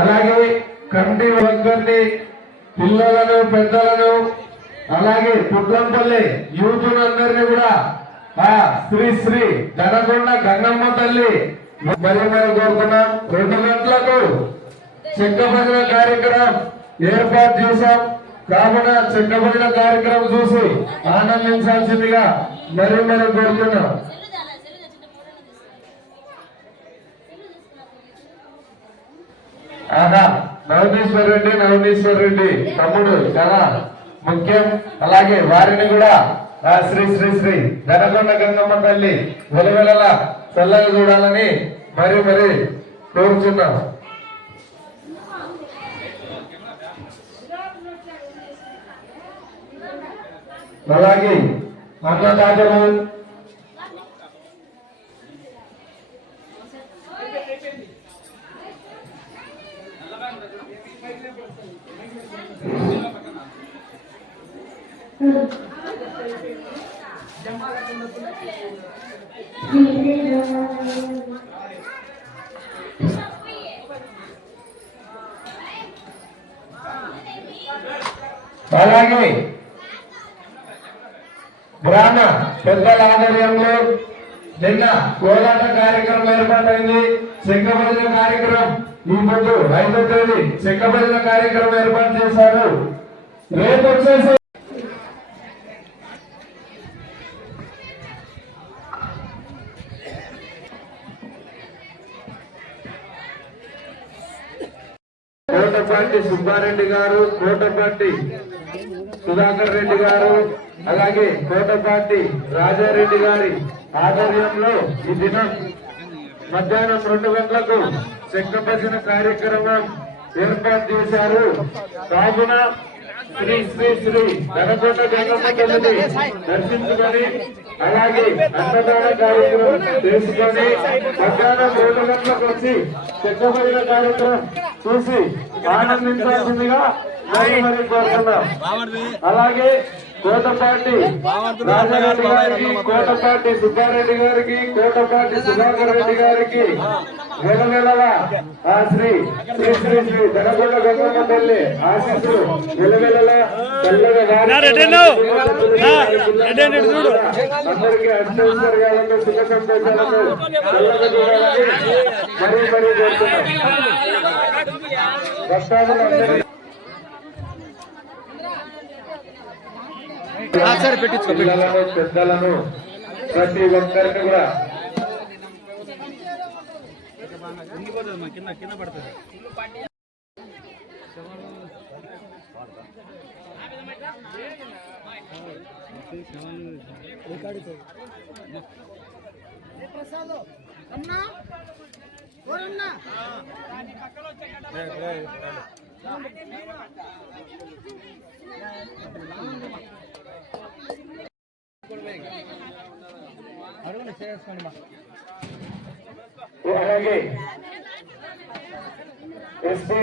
అలాగే కమిటీ వర్గర్ని పిల్లలను పెద్దలను అలాగే పుట్లంపల్లి యూత్ అందరినీ కూడా శ్రీ శ్రీ దనగొండ గంగమ్మ తల్లి మరి కోరుతున్నాం. 2 గంటలకు చెక్క భజన కార్యక్రమం ఏర్పాటు చేశాం కావున చెక్క భజన కార్యక్రమం చూసి ఆనందించాల్సిందిగా మరి కోరుతున్నాం. నవనీశ్వర్ రెడ్డి తమ్ముడు చాలా ముఖ్యం. అలాగే వారిని కూడా శ్రీ శ్రీ శ్రీ దనగొండ గంగమ్మ తల్లి వెలువెలలా చల్లగా చూడాలని మరి కోరుతున్నాం. అలాగే అన్నదాతలు అలాగే బ్రాహ్మణ పెద్దల ఆధ్వర్యంలో నిన్న కోలాట కార్యక్రమం ఏర్పాటైంది. చెక్కబడిన కార్యక్రమం ఈ పొద్దు 5వ తేదీ చెక్కబడిన కార్యక్రమం ఏర్పాటు చేశారు. రేపు వచ్చేసి కోటపాటి సుబ్బారెడ్డి గారు, కోటపాటి సుధాకర్ రెడ్డి గారు, అలాగే కోటపాటి రాజారెడ్డి గారి ఆధ్వర్యంలో ఈ దినం మధ్యాహ్నం 2 గంటలకు చెక్క భజన కార్యక్రమం ఏర్పాటు చేశారు. కావున శ్రీ శ్రీ శ్రీ దనగొండ గంగమ్మ తల్లిని దర్శించుకొని అలాగే అన్నదాన కార్యక్రమం చేసుకొని మధ్యాహ్నం 2 గంటలకు వచ్చి చెక్క భజన కార్యక్రమం చూసి ఆనందించాల్సిందిగా మరి కోరుతున్నాం. అలాగే కోటపాటి రాజారెడ్డి గారికి, కోటపాటి సుబ్బారెడ్డి గారికి, కోటపాటి సుధాకర్ రెడ్డి గారికి వెలవెలలా శ్రీ శ్రీ శ్రీ శ్రీ దనగొండ గంగమ్మ తల్లి ఆశీస్సులు వెలవెలలా చల్లగా అందరికీ అష్టైశ్వర్యాలను సుఖ సంతోషాలను చల్లగా చూడాలని మరి కోరుతున్నాం. భక్తాదులందరూ పిల్లలను పెద్దలను ప్రతి ఒక్కరికి కూడా కింద పడుతుంది. అలాగే ఎస్పీ